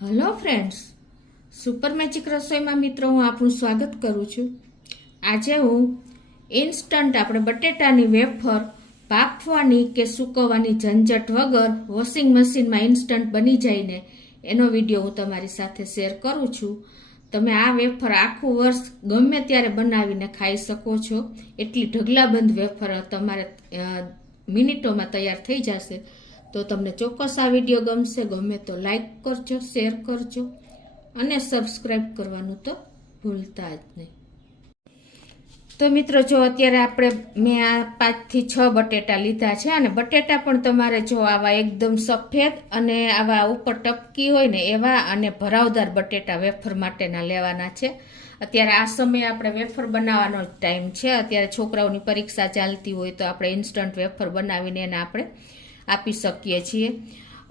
Hello friends, super magic રસોઈમાં મિત્રો હું આપનું સ્વાગત કરું છું. આજે હું ઇન્સ્ટન્ટ આપણે બટેટાની વેફર બાફવાની કે સૂકવવાની ઝંઝટ વગર વોશિંગ મશીનમાં ઇન્સ્ટન્ટ બની જાયને એનો વિડીયો હું તમારી સાથે શેર કરું છું. તમે આ વેફર આખું વર્ષ ગમે ત્યારે બનાવીને ખાઈ શકો છો. એટલી ઢગલાબંધ વેફર તમારે મિનિટોમાં તૈયાર થઈ જશે. તો તમને ચોક્કસ આ વિડીયો ગમશે. ગમે તો લાઈક કરજો, શેર કરજો અને સબસ્ક્રાઈબ કરવાનું તો ભૂલતા જ નહીં. તો મિત્રો જો અત્યારે મેં આ 5 થી 6 બટેટા લીધા છે અને બટેટા પણ તમારે જો આવા એકદમ સફેદ અને આવા ઉપર ટપકી હોય ને એવા અને ભરાવદાર બટેટા વેફર માટેના લેવાના છે. અત્યારે આ સમયે આપણે વેફર બનાવવાનો ટાઈમ છે. અત્યારે છોકરાઓની પરીક્ષા ચાલતી હોય તો આપણે ઇન્સ્ટન્ટ વેફર બનાવીને એને આપણે આપી શકીએ છીએ.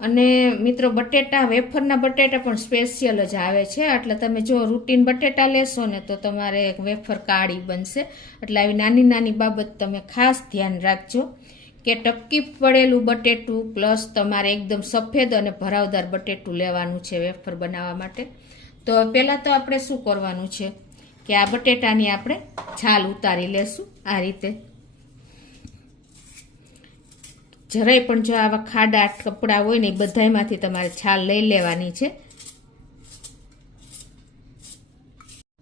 અને મિત્રો વેફરના બટેટા પણ સ્પેશિયલ જ આવે છે. એટલે તમે જો રૂટીન બટેટા લેશો ને તો તમારે વેફર કાળી બનશે. એટલે આવી નાની નાની બાબત તમે ખાસ ધ્યાન રાખજો કે ટપકી પડેલું બટેટું પ્લસ તમારે એકદમ સફેદ અને ભરાવદાર બટેટું લેવાનું છે વેફર બનાવવા માટે. તો પહેલાં તો આપણે શું કરવાનું છે કે આ બટેટાની આપણે છાલ ઉતારી લેશું. આ રીતે જરાય પણ જો આવા ખાડા કપડા હોય ને એ બધામાંથી તમારે છાલ લઈ લેવાની છે.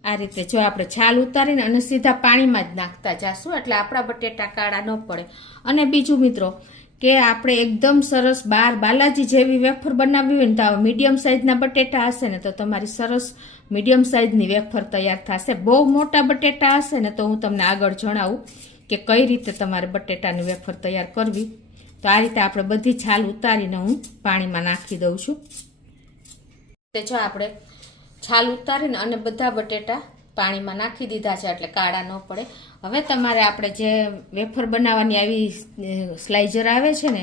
આ રીતે જો આપણે છાલ ઉતારીને અને સીધા પાણીમાં જ નાખતા જાશું એટલે આપણા બટેટા કાળા ન પડે. અને બીજું મિત્રો કે આપણે એકદમ સરસ બાલાજી જેવી વેફર બનાવવી હોય ને તો મીડિયમ સાઇઝના બટેટા હશે ને તો તમારી સરસ મીડિયમ સાઇઝની વેફર તૈયાર થશે. બહુ મોટા બટેટા હશે ને તો હું તમને આગળ જણાવું કે કઈ રીતે તમારે બટેટાની વેફર તૈયાર કરવી. તો આ રીતે આપણે બધી છાલ ઉતારીને હું પાણીમાં નાખી દઉં છું. જો આપણે છાલ ઉતારીને અને બધા બટેટા પાણીમાં નાખી દીધા છે એટલે કાળા ન પડે. હવે તમારે આપણે જે વેફર બનાવવાની આવી સ્લાઇઝર આવે છે ને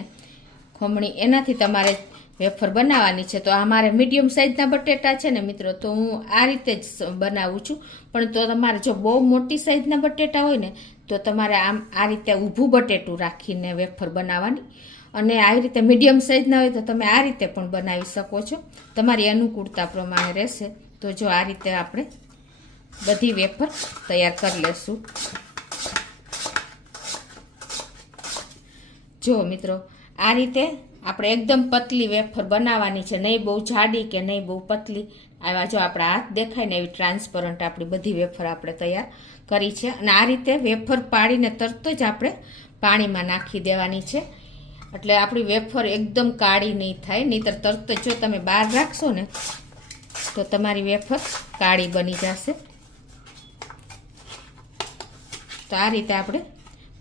ખમણી, એનાથી તમારે વેફર બનાવવાની છે. તો આ મારે મીડિયમ સાઇઝના બટેટા છે ને મિત્રો, તો હું આ રીતે જ બનાવું છું. પણ તો તમારે જો બહુ મોટી સાઇઝના બટેટા હોય ને તો તમારે આમ આ રીતે ઊભું બટેટું રાખીને વેફર બનાવવાની. અને આવી રીતે મીડિયમ સાઇઝના હોય તો તમે આ રીતે પણ બનાવી શકો છો. તમારી અનુકૂળતા પ્રમાણે રહેશે. તો જો આ રીતે આપણે બધી વેફર તૈયાર કરી લેશું. જો મિત્રો આ રીતે આપણે એકદમ પતલી વેફર બનાવવાની છે. નહીં બહુ જાડી કે નહીં બહુ પતલી. આવા જો આપણા હાથ દેખાય ને એવી ટ્રાન્સપરન્ટ આપણી બધી વેફર આપણે તૈયાર કરી છે. અને આ રીતે વેફર પાડીને તરત જ આપણે પાણીમાં નાખી દેવાની છે. એટલે આપણી વેફર એકદમ કાળી નહીં થાય. નહીંતર તરત જ જો તમે બહાર રાખશો ને તો તમારી વેફર કાળી બની જશે. તો આ રીતે આપણે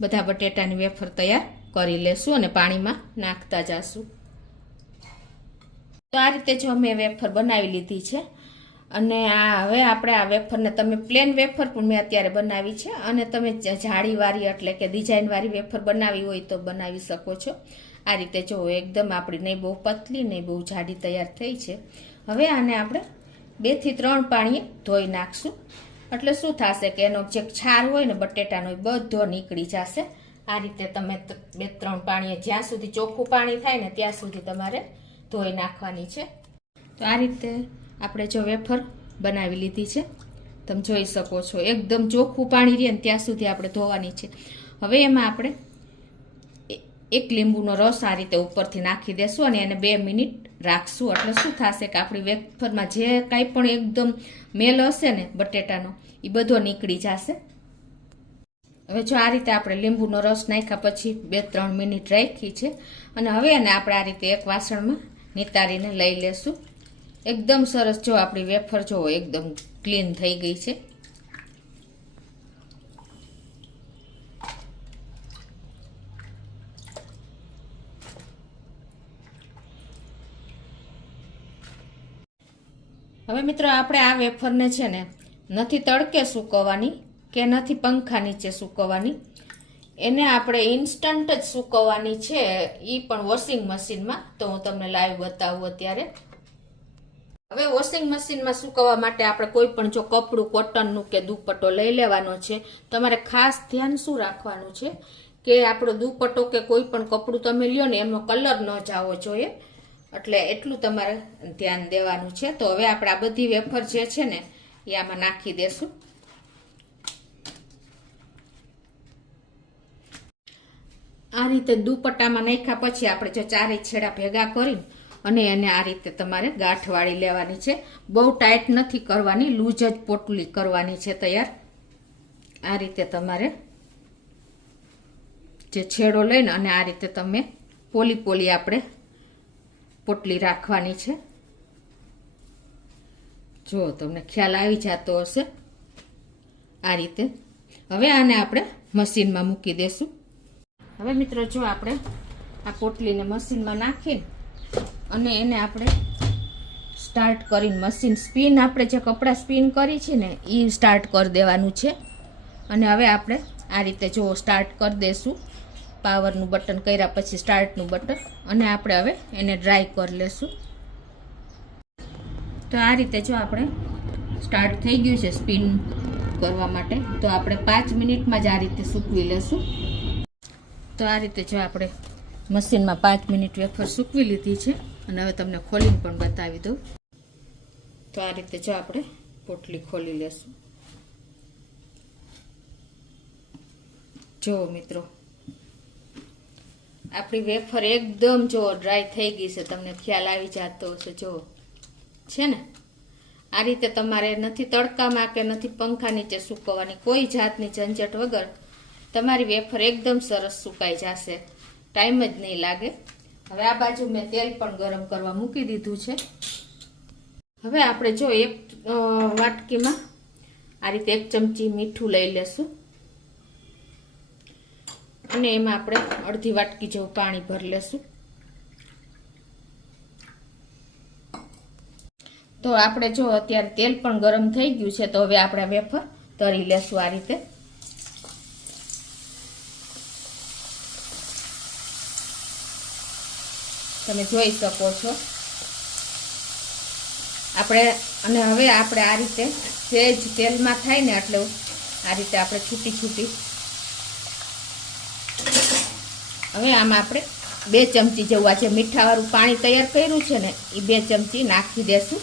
બધા બટેટાની વેફર તૈયાર કરી લેશું અને પાણીમાં નાખતા જશું. તો આ રીતે જો મેં વેફર બનાવી લીધી છે. અને હવે આપણે આ વેફરને તમે પ્લેન વેફર પણ મેં અત્યારે બનાવી છે. અને તમે જાળીવાળી એટલે કે ડિઝાઇનવાળી વેફર બનાવી હોય તો બનાવી શકો છો. આ રીતે જો એકદમ આપણી નહીં બહુ પતલી નહીં બહુ જાડી તૈયાર થઈ છે. હવે આને આપણે 2 થી 3 પાણીએ ધોઈ નાખશું. એટલે શું થશે કે એનો જે છાર હોય ને બટેટાનો એ બધો નીકળી જશે. આ રીતે તમે 2-3 પાણીએ જ્યાં સુધી ચોખ્ખું પાણી થાય ને ત્યાં સુધી તમારે ધોઈ નાખવાની છે. તો આ રીતે આપણે જો વેફર બનાવી લીધી છે. તમે જોઈ શકો છો એકદમ ચોખ્ખું પાણી રહે ને ત્યાં સુધી આપણે ધોવાની છે. હવે એમાં આપણે 1 લીંબુનો રસ આ રીતે ઉપરથી નાખી દેશું અને એને 2 મિનિટ રાખશું. એટલે શું થશે કે આપણી વેફરમાં જે કાંઈ પણ એકદમ મેલ હશે ને બટેટાનો એ બધો નીકળી જશે. હવે જો આ રીતે આપણે લીંબુનો રસ નાખ્યા પછી 2-3 મિનિટ રાખી છે. અને હવે એને આપણે આ રીતે એક વાસણમાં નિતારીને લઈ લેશું. એકદમ સરસ જો આપણી વેફર જો એકદમ ક્લીન થઈ ગઈ છે. હવે મિત્રો આપણે આ વેફરને છે ને નથી તડકે સૂકવવાની કે નથી પંખા નીચે સૂકવવાની. એને આપણે ઇન્સ્ટન્ટ જ સૂકવવાની છે. એ પણ વોશિંગ મશીનમાં. તો હું તમને લાઈવ બતાવું અત્યારે. હવે વોશિંગ મશીનમાં સૂકવવા માટે આપણે કોઈ પણ જો કપડું કોટનનું કે દુપટ્ટો લઈ લેવાનો છે. તમારે ખાસ ધ્યાન શું રાખવાનું છે કે આપણો દુપટ્ટો કે કોઈ પણ કપડું તમે લ્યો ને એનો કલર ન જવો જોઈએ. એટલે એટલું તમારે ધ્યાન દેવાનું છે. તો હવે આપણે આ બધી વેફર જે છે ને એ આમાં નાખી દેશું. આ રીતે દુપટ્ટામાં નાખ્યા પછી આપણે જો ચારેય છેડા ભેગા કરીને અને એને આ રીતે તમારે ગાંઠ વાળી લેવાની છે. બહુ ટાઈટ નથી કરવાની, લૂઝ જ પોટલી કરવાની છે તૈયાર. આ રીતે તમારે જે છેડો લઈને અને આ રીતે તમે પોલી આપણે પોટલી રાખવાની છે. જો તમને ખ્યાલ આવી જતો હશે આ રીતે. હવે આને આપણે મશીનમાં મૂકી દેશું. હવે મિત્રો જો આપણે આ પોટલીને મશીનમાં નાખીને અને એને આપણે સ્ટાર્ટ કરીને મશીન સ્પિન આપણે જે કપડાં સ્પિન કરી છે ને એ સ્ટાર્ટ કરી દેવાનું છે. અને હવે આપણે આ રીતે જો સ્ટાર્ટ કરી દેશું. પાવરનું બટન કર્યા પછી સ્ટાર્ટનું બટન અને આપણે હવે એને ડ્રાય કરી લેશું. તો આ રીતે જો આપણે સ્ટાર્ટ થઈ ગયું છે સ્પિન કરવા માટે. તો આપણે 5 મિનિટમાં જ આ રીતે સૂકવી લેશું. તો આ રીતે જો આપણે મશીનમાં 5 મિનિટ વેફર સૂકવી લીધી છે અને હવે તમને ખોલીને પણ બતાવી દઉં. તો આ રીતે જો આપણે પોટલી ખોલી લેશું. જો મિત્રો આપણી વેફર એકદમ જો ડ્રાય થઈ ગઈ છે, તમને ખ્યાલ આવી જતો હશે. જો છે ને આ રીતે તમારે નથી તડકામાં કે નથી પંખા નીચે સૂકવવાની, કોઈ જાતની ઝંઝટ વગર તમારી વેફર એકદમ સરસ સુકાઈ જશે, ટાઈમ જ નહીં લાગે. હવે આ બાજુ મેં તેલ પણ ગરમ કરવા મૂકી દીધું છે. હવે આપણે જો એક વાટકીમાં આ રીતે 1 ચમચી મીઠું લઈ લેશું અને એમાં આપણે અડધી વાટકી જેવું પાણી ભરી લેશું. તો આપણે જો અત્યારે તેલ પણ ગરમ થઈ ગયું છે. તો હવે આપણે વેફર તળી લેશું આ રીતે. તમે જોઈ શકો છો આપણે. અને હવે આપણે આ રીતે સેજ તેલમાં થાય ને એટલે આ રીતે આપણે છૂટી હવે આમાં આપણે 2 ચમચી જેવું આ જે મીઠાવાળું પાણી તૈયાર કર્યું છે ને એ 2 ચમચી નાખી દેશું.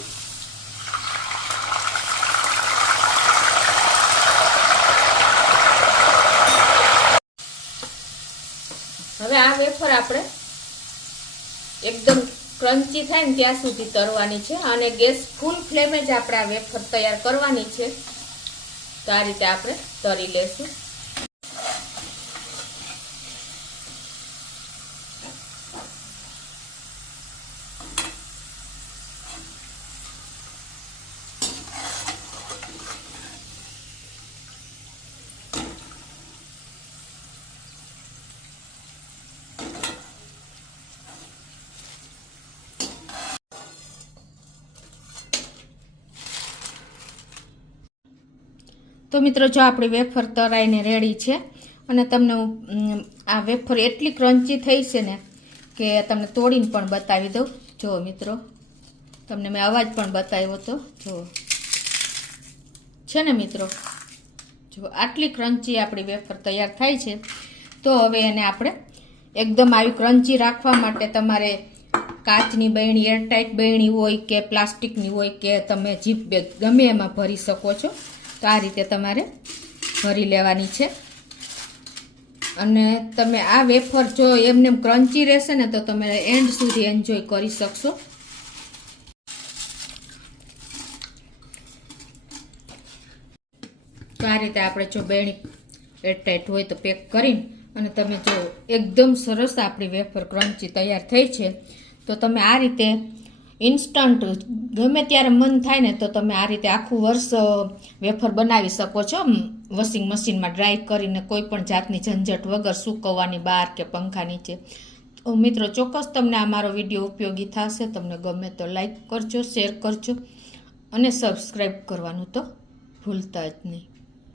હવે આ વેફર આપણે એકદમ ક્રન્ચી થાય ને ત્યાં સુધી તળવાની છે અને ગેસ ફૂલ ફ્લેમે જ આપણે આ વેફર તૈયાર કરવાની છે. તો આ રીતે આપણે તળી લેશું. તો મિત્રો જો આપણી વેફર તળાઈને રેડી છે અને તમને આ વેફર એટલી ક્રન્ચી થઈ છે ને કે તમને તોડીને પણ બતાવી દઉં. જો મિત્રો તમને મેં અવાજ પણ બતાવ્યો હતો. જો છે ને મિત્રો, જો આટલી ક્રન્ચી આપણી વેફર તૈયાર થાય છે. તો હવે એને આપણે એકદમ આવી ક્રન્ચી રાખવા માટે તમારે કાચની બરણી, એરટાઈટ બરણી હોય કે પ્લાસ્ટિકની હોય કે તમે જીપ બેગ ગમે એમાં ભરી શકો છો. તો આ રીતે તમારે ભરી લેવાની છે અને તમે આ વેફર જો એમને ક્રન્ચી રહેશે ને તો તમે એન્ડ સુધી એન્જોય કરી શકશો. તો આ રીતે આપણે જો બરણી એરટાઈટ હોય તો પેક કરીને અને તમે જો એકદમ સરસ આપણી વેફર ક્રન્ચી તૈયાર થઈ છે. તો તમે આ રીતે ઇન્સ્ટન્ટ ગમે ત્યારે મન થાય ને તો તમે આ રીતે આખું વર્ષ વેફર બનાવી શકો છો. વોશિંગ મશીનમાં ડ્રાય કરીને કોઈ પણ જાતની ઝંઝટ વગર સૂકવવાની બહાર કે પંખા નીચે. તો મિત્રો ચોક્કસ તમને આ મારો વિડીયો ઉપયોગી થશે. તમને ગમે તો લાઈક કરજો, શેર કરજો અને સબસ્ક્રાઈબ કરવાનું તો ભૂલતા જ નહીં.